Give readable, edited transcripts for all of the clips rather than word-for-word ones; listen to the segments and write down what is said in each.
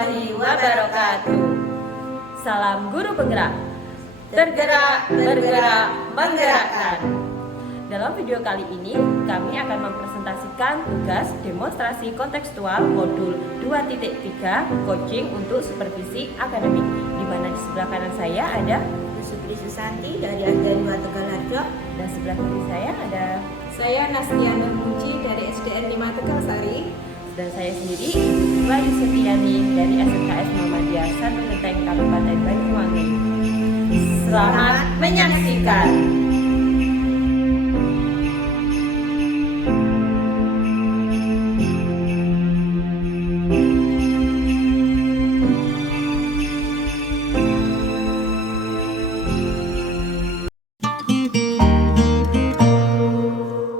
warahmatullahi wabarakatuh. Salam guru penggerak, tergerak, bergerak, menggerakkan. Dalam video kali ini, kami akan mempresentasikan tugas demonstrasi kontekstual modul 2.3 coaching untuk supervisi akademik, di mana di sebelah kanan saya ada Supri Susanti dari SDN 2 Tegalharjo, dan sebelah kiri saya ada Saya Nastiana Munci dari SDN 5 Tegalsari. dan saya sendiri Ibu Bayu Setiani dari SMKS Muhammadiyah Santo Genteng Kabupaten Banyuwangi. Selamat menyaksikan.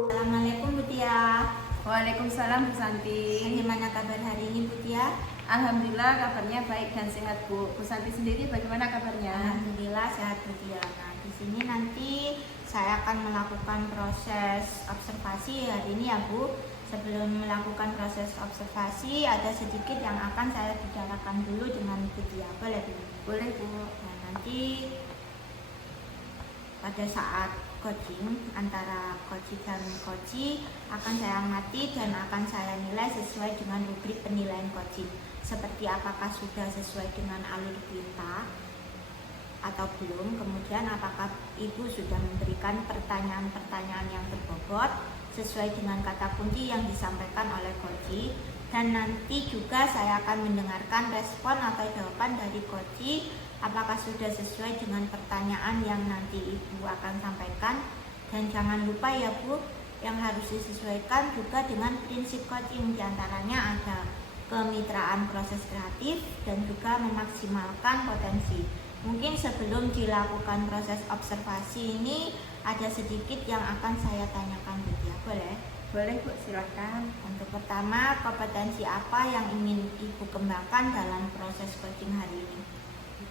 Assalamualaikum Bu Tia. Waalaikumsalam Bu Santi. Bagaimana kabar hari ini Bu Tia? Alhamdulillah kabarnya baik dan sehat Bu. Bu Santi sendiri bagaimana kabarnya? Alhamdulillah sehat Bu Tia. Nah, di sini nanti saya akan melakukan proses observasi hari ini ya Bu. Sebelum melakukan proses observasi, ada sedikit yang akan saya bicarakan dulu dengan Bu Tia. Boleh Bu? Boleh Bu. Nah, nanti pada saat coaching antara coach dan coach akan saya amati dan akan saya nilai sesuai dengan rubrik penilaian coaching, seperti apakah sudah sesuai dengan alur perintah atau belum, kemudian apakah ibu sudah memberikan pertanyaan-pertanyaan yang berbobot sesuai dengan kata kunci yang disampaikan oleh coach, dan nanti juga saya akan mendengarkan respon atau jawaban dari coach apakah sudah sesuai dengan pertanyaan yang nanti ibu akan sampaikan. Dan jangan lupa ya Bu, yang harus disesuaikan juga dengan prinsip coaching, diantaranya ada kemitraan proses kreatif dan juga memaksimalkan potensi. Mungkin sebelum dilakukan proses observasi ini ada sedikit yang akan saya tanyakan Bu Tia, boleh? Boleh Bu, silakan. Untuk pertama, kompetensi apa yang ingin ibu kembangkan dalam proses coaching hari ini?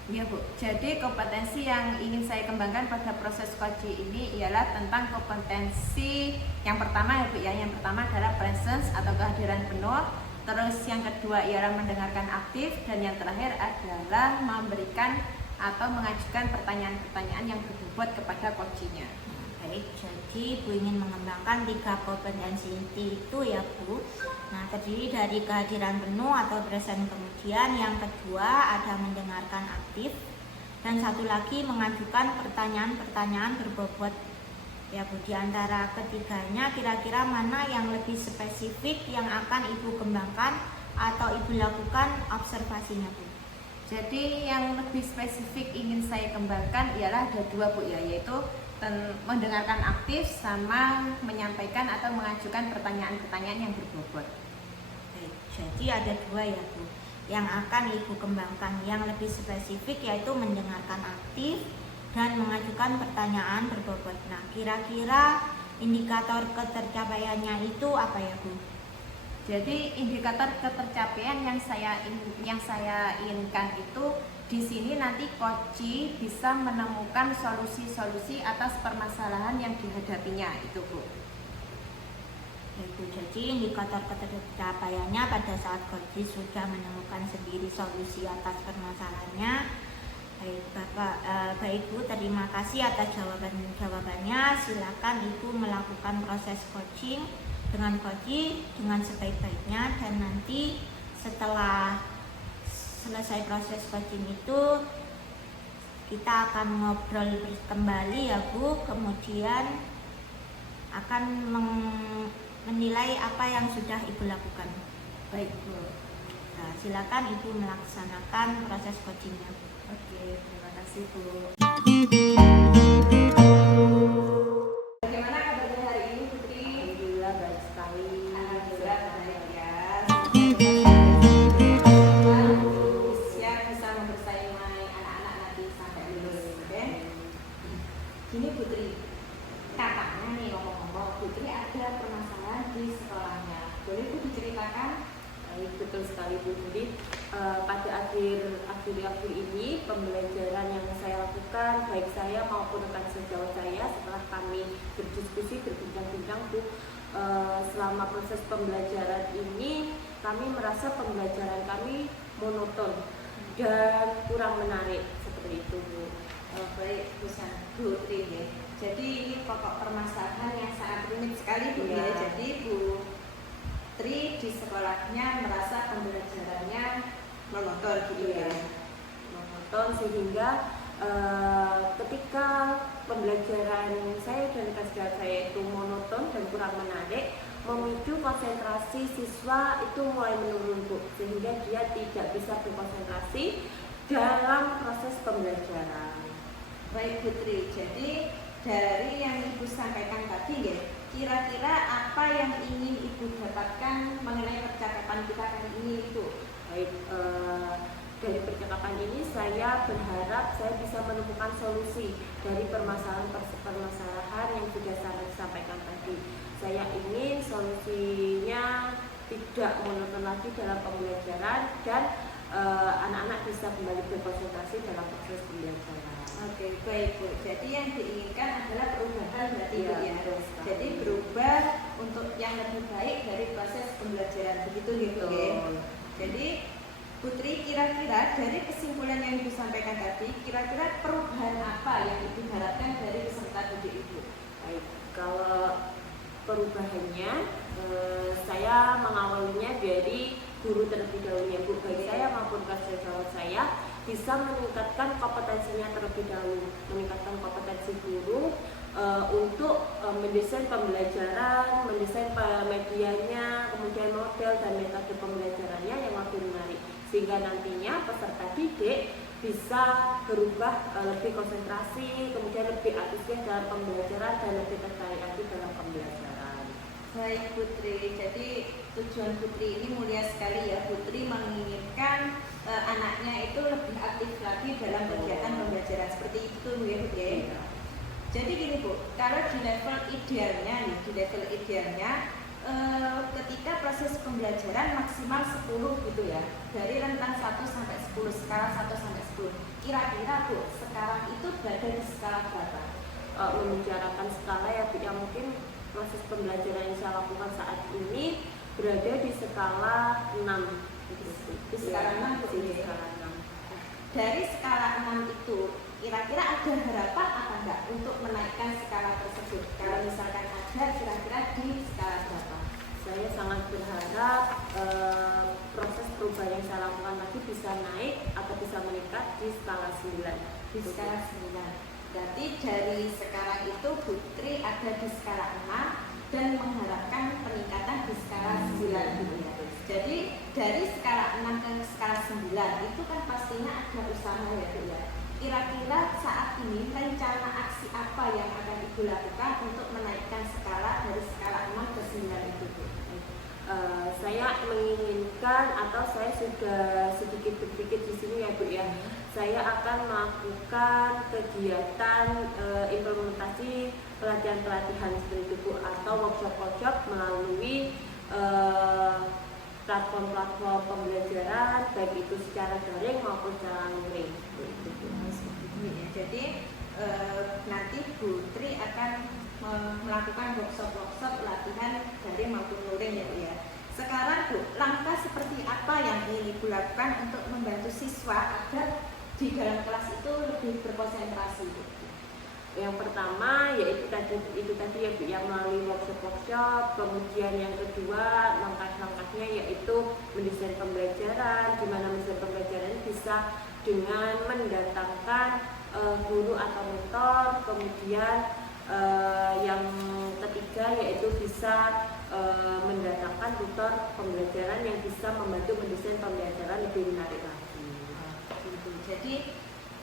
Ya Bu, jadi kompetensi yang ingin saya kembangkan pada proses coaching ini ialah tentang kompetensi yang pertama ya Bu ya. Yang pertama adalah presence atau kehadiran penuh. Terus yang kedua ialah mendengarkan aktif, dan yang terakhir adalah memberikan atau mengajukan pertanyaan-pertanyaan yang berbobot kepada coachnya. Baik, jadi ibu ingin mengembangkan 3 kompetensi inti itu ya Bu. Nah, terdiri dari kehadiran penuh atau present, kemudian yang kedua ada mendengarkan aktif, dan satu lagi mengajukan pertanyaan-pertanyaan berbobot ya Bu. Di antara ketiganya kira-kira mana yang lebih spesifik yang akan ibu kembangkan atau ibu lakukan observasinya Bu? Jadi yang lebih spesifik ingin saya kembangkan ialah ada 2 Bu ya, yaitu mendengarkan aktif sama menyampaikan atau mengajukan pertanyaan-pertanyaan yang berbobot. Baik, jadi ada 2 ya Bu yang akan ibu kembangkan. Yang lebih spesifik yaitu mendengarkan aktif dan mengajukan pertanyaan berbobot. Nah, kira-kira indikator ketercapaiannya itu apa ya Bu? Jadi indikator ketercapaian yang saya inginkan itu di sini nanti coach bisa menemukan solusi-solusi atas permasalahan yang dihadapinya itu Bu. Jadi indikator ketercapaiannya pada saat coach sudah menemukan sendiri solusi atas permasalahannya. Baik Bu, terima kasih atas jawabannya. Silakan Ibu melakukan proses coaching dengan coach dengan sebaik-baiknya, dan nanti setelah selesai proses coaching itu kita akan ngobrol kembali ya Bu, kemudian akan menilai apa yang sudah Ibu lakukan. Baik Bu. Nah, silakan Ibu melaksanakan proses coachingnya. Oke, terima kasih Bu. Bagaimana kabarnya hari ini Putri? Alhamdulillah baik sekali. Alhamdulillah baik ya. Siap bisa mempersaingi anak-anak nanti sampai lulus, oke? Gini Putri, katanya nih ngomong-ngomong Putri ada permasalahan di sekolahnya. Boleh Bu diceritakan? Baik, betul sekali Bu. Jadi pada akhir ini pembelajaran yang saya lakukan, baik saya maupun rekan sejawat saya, setelah kami berdiskusi berbincang-bincang Bu, selama proses pembelajaran ini kami merasa pembelajaran kami monoton dan kurang menarik seperti itu, Bu. Baik Bu Tri ya. Jadi ini pokok permasalahan yang sangat rumit sekali Bu ya. Iya. Jadi Bu Tri di sekolahnya merasa pembelajarannya monoton gitu ya. Monoton sehingga ketika pembelajaran saya dan kelas saya itu monoton dan kurang menarik, memicu konsentrasi siswa itu mulai menurun, Bu, sehingga dia tidak bisa berkonsentrasi dalam proses pembelajaran. Baik Putri, jadi dari yang Ibu sampaikan tadi ya, kira-kira apa yang ingin Ibu dapatkan mengenai percakapan kita kali ini Ibu? Baik, dari percakapan ini saya berharap saya bisa menemukan solusi dari permasalahan yang sudah saya sampaikan tadi. Saya ingin solusinya tidak monoton lagi dalam pembelajaran dan anak-anak bisa kembali berkonsentrasi dalam proses pembelajaran. Oke, baik Bu. Jadi yang diinginkan adalah perubahan berarti Bu ya. betul sekali. Jadi berubah untuk yang lebih baik dari proses pembelajaran begitu ya Bu ya. Jadi Putri, kira-kira dari kesimpulan yang Ibu sampaikan tadi, kira-kira perubahan apa yang Ibu harapkan dari peserta didik Ibu? Baik, kalau perubahannya saya mengawalinya dari guru terlebih dahulu ya, Bu. Baik saya maupun kelas saya bisa meningkatkan kompetensinya terlebih dahulu, meningkatkan kompetensi guru untuk mendesain pembelajaran, mendesain medianya, kemudian model dan metode pembelajarannya yang lebih menarik, sehingga nantinya peserta didik bisa berubah lebih konsentrasi, kemudian lebih antusias dalam pembelajaran dan lebih tertarik lagi dalam pembelajaran. Baik Putri, jadi tujuan Putri ini mulia sekali ya. Putri menginginkan anaknya itu lebih aktif lagi dalam kegiatan pembelajaran seperti itu Bu ya Bu ya. Jadi gini Bu, kalau di level idealnya ketika proses pembelajaran maksimal 10 gitu ya, dari rentang 1 sampai 10, skala 1 sampai 10. Kira-kira Bu, sekarang itu berada di skala berapa? Membicarakan skala ya, Bu, ya mungkin proses pembelajaran yang saya lakukan saat ini berada di skala 6. Di skala 6 Bu di ya. skala 6. Dari skala 6 itu kira-kira ada harapan apa enggak untuk menaikkan skala tersebut? Kalau misalkan ada, kira-kira di skala berapa? Saya sangat berharap proses perubahan yang saya lakukan tadi bisa naik atau bisa meningkat di skala 9. Di skala 9. Berarti dari sekarang itu Putri ada di skala 6 dan mengharapkan peningkatan di skala 9 gitu ya. Jadi dari skala 6 ke skala 9 itu kan pastinya ada usaha ya Bu ya. Kira-kira saat ini rencana aksi apa yang akan Ibu lakukan untuk menaikkan skala dari skala 6 ke 9 itu Bu? Saya menginginkan atau saya sudah sedikit berpikir di sini ya Bu ya. Saya akan melakukan kegiatan implementasi pelatihan-pelatihan seperti itu Bu, atau workshop-workshop melalui platform-platform pembelajaran baik itu secara daring maupun secara luring. Jadi nanti Bu Tri akan melakukan workshop latihan daring maupun luring ya Bu ya. Sekarang Bu, langkah seperti apa yang ingin Ibu lakukan untuk membantu siswa agar di dalam kelas itu lebih berkonsentrasi Bu? Yang pertama yaitu tadi ya Bu, yang melalui workshop, kemudian yang kedua langkah-langkahnya yaitu mendesain pembelajaran, di mana mendesain pembelajaran bisa dengan mendatangkan guru atau mentor, kemudian yang ketiga yaitu bisa mendatangkan tutor pembelajaran yang bisa membantu mendesain pembelajaran lebih menarik lagi. Gitu. Jadi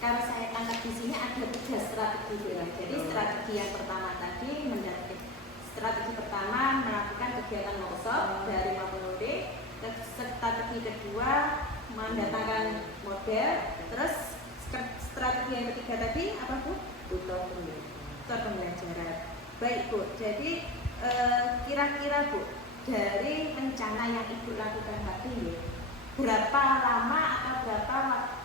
kalau saya tangkap di sini ada 3 strategi ya. Jadi strategi yang pertama tadi strategi pertama melakukan kegiatan workshop dari maupun luring. Strategi kedua mendatangkan model. Terus strategi yang ketiga tadi apa Bu? Tutor pembelajaran. Baik Bu. Jadi kira-kira Bu, dari rencana yang Ibu lakukan tadi, berapa lama atau berapa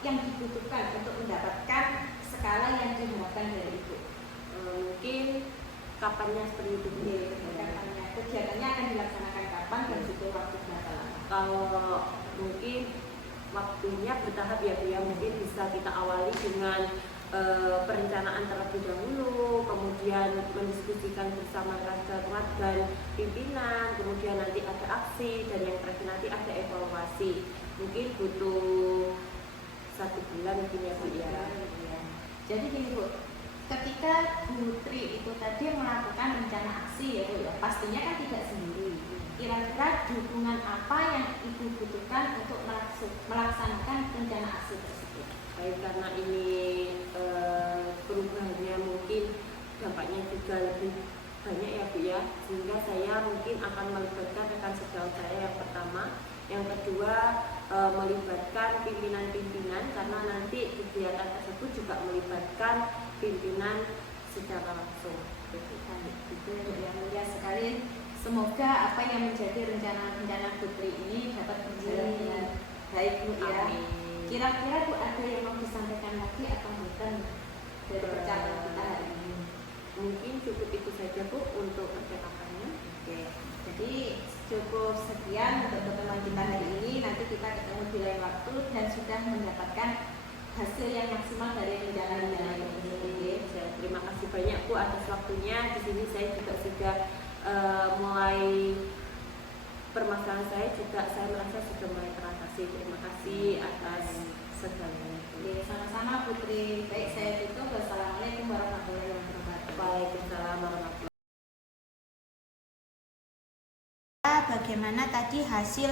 yang dibutuhkan untuk mendapatkan skala yang diharapkan dari Ibu? Mungkin kapannya seperti itu. Kapannya, kegiatannya akan dilaksanakan kapan dan butuh waktu berapa lama? Kalau mungkin waktunya bertahap ya Bu ya. Mungkin bisa kita awali dengan perencanaan terlebih dahulu, kemudian mendiskusikan bersama rapat dan pimpinan, kemudian nanti ada aksi, dan yang terakhir nanti ada evaluasi. Mungkin butuh 1 bulan mungkin ya Bu ya. Jadi gini Bu, ketika Bu Tri itu tadi melakukan rencana aksi ya Bu ya, pastinya kan tidak sendiri. Kira-kira dukungan apa yang Ibu butuhkan untuk melaksanakan rencana aksi tersebut? Baik, karena ini perubahannya mungkin dampaknya juga lebih banyak ya Bu ya, sehingga saya mungkin akan melibatkan rekan sejauh saya yang pertama. Yang kedua melibatkan pimpinan-pimpinan, karena nanti kegiatan tersebut juga melibatkan pimpinan secara langsung. Itu yang mulia sekali. Semoga apa yang menjadi rencana Putri ini dapat berjalan dengan baik Bu ya. Kira-kira Bu ada yang mau disampaikan lagi atau bukan dari percakapan kita hari ini? Mungkin cukup itu saja Bu untuk percakapannya. Oke, jadi cukup sekian untuk pertemuan kita hari ini. Nanti kita ketemu di lain waktu dan sudah mendapatkan hasil yang maksimal dari rencana-rencana ini. Terima kasih banyak Bu atas waktunya. Di sini saya juga sudah mulai permasalahan saya juga, saya merasa sudah mulai teratasi. Terima kasih atas segalanya. Oke, sama-sama Putri. Baik, saya tutup. Wassalamualaikum warahmatullahi wabarakatuh. Waalaikumsalam warahmatullahi wabarakatuh. Bagaimana tadi hasil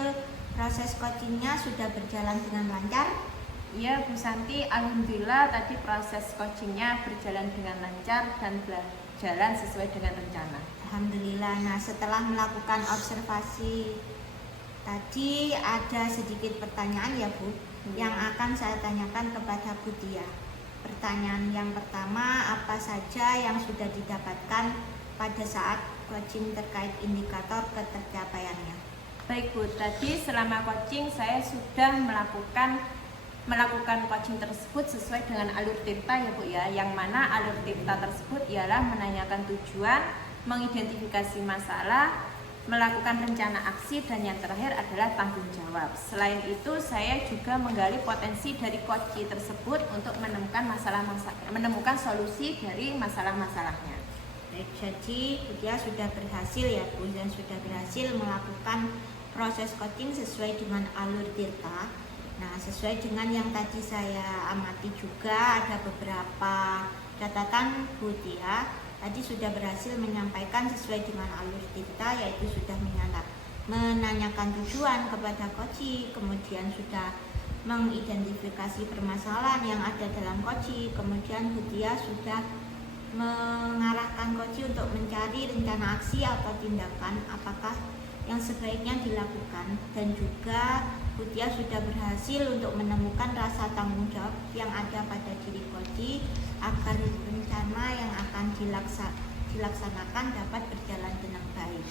proses coachingnya sudah berjalan dengan lancar? Iya Bu Santi, alhamdulillah tadi proses coachingnya berjalan dengan lancar dan berjalan sesuai dengan rencana. Alhamdulillah. Nah, setelah melakukan observasi tadi ada sedikit pertanyaan ya Bu, yang akan saya tanyakan kepada Bu Tia. Pertanyaan yang pertama, apa saja yang sudah didapatkan pada saat coaching terkait indikator ketercapaiannya? Baik Bu, tadi selama coaching saya sudah melakukan coaching tersebut sesuai dengan alur tirta ya Bu ya, yang mana alur tirta tersebut ialah menanyakan tujuan, mengidentifikasi masalah, melakukan rencana aksi, dan yang terakhir adalah tanggung jawab. Selain itu saya juga menggali potensi dari coaching tersebut untuk menemukan solusi dari masalah-masalahnya. Baik, jadi dia sudah berhasil ya Bu, dan sudah berhasil melakukan proses coaching sesuai dengan alur tirta. Nah, sesuai dengan yang tadi saya amati juga ada beberapa catatan Bu Tia. Tadi sudah berhasil menyampaikan sesuai dengan alur tirta, yaitu sudah menanyakan tujuan kepada coaching, kemudian sudah mengidentifikasi permasalahan yang ada dalam coaching, kemudian Bu Tia sudah mengarahkan coaching untuk mencari rencana aksi atau tindakan apakah yang sebaiknya dilakukan, dan juga Bu Tia sudah berhasil untuk menemukan rasa tanggung jawab yang ada pada diri coaching agar rencana yang akan dilaksanakan dapat berjalan dengan baik.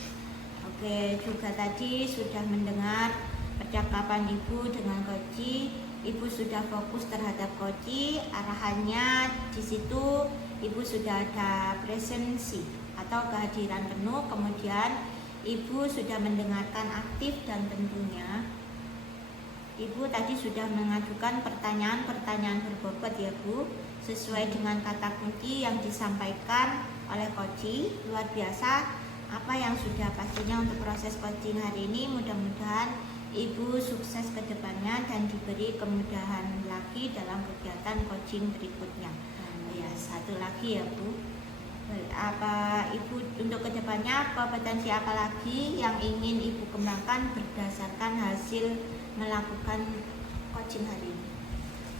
Oke, juga tadi sudah mendengar percakapan Ibu dengan coaching. Ibu sudah fokus terhadap coaching, arahannya di situ Ibu sudah ada presensi atau kehadiran penuh, kemudian Ibu sudah mendengarkan aktif, dan tentunya Ibu tadi sudah mengajukan pertanyaan-pertanyaan berbobot ya Bu, sesuai dengan kata kunci yang disampaikan oleh coaching. Luar biasa apa yang sudah pastinya untuk proses coaching hari ini. Mudah-mudahan Ibu sukses ke depannya dan diberi kemudahan lagi dalam kegiatan coaching berikutnya. Ya, satu lagi ya Bu, apa Ibu untuk kedepannya kompetensi apa lagi yang ingin Ibu kembangkan berdasarkan hasil melakukan coaching hari ini?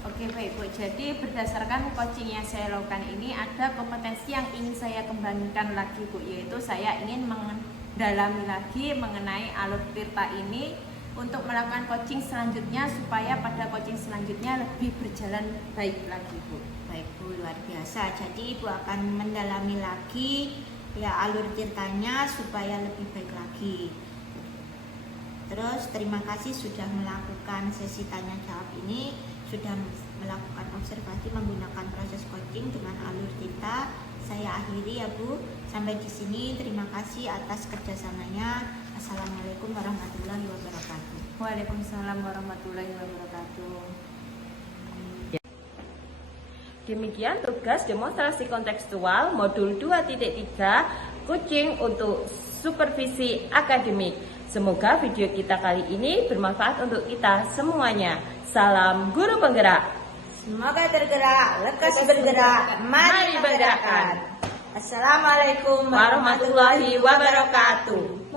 Oke baik Bu, jadi berdasarkan coaching yang saya lakukan ini ada kompetensi yang ingin saya kembangkan lagi Bu, yaitu saya ingin mendalami lagi mengenai alur tirta ini untuk melakukan coaching selanjutnya supaya pada coaching selanjutnya lebih berjalan baik lagi Bu. Baik Bu, luar biasa. Jadi Ibu akan mendalami lagi ya alur tirtanya supaya lebih baik lagi. Terus terima kasih sudah melakukan sesi tanya jawab ini, sudah melakukan observasi menggunakan proses coaching dengan alur tirta. saya akhiri ya Bu. Sampai di sini, terima kasih atas kerjasamanya. Assalamualaikum warahmatullahi wabarakatuh. Waalaikumsalam warahmatullahi wabarakatuh. Demikian tugas demonstrasi kontekstual modul 2.3 coaching untuk supervisi akademik. Semoga video kita kali ini bermanfaat untuk kita semuanya. Salam guru penggerak. Semoga tergerak, lekas bergerak, mari bergerakkan. Assalamualaikum Warahmatullahi wabarakatuh.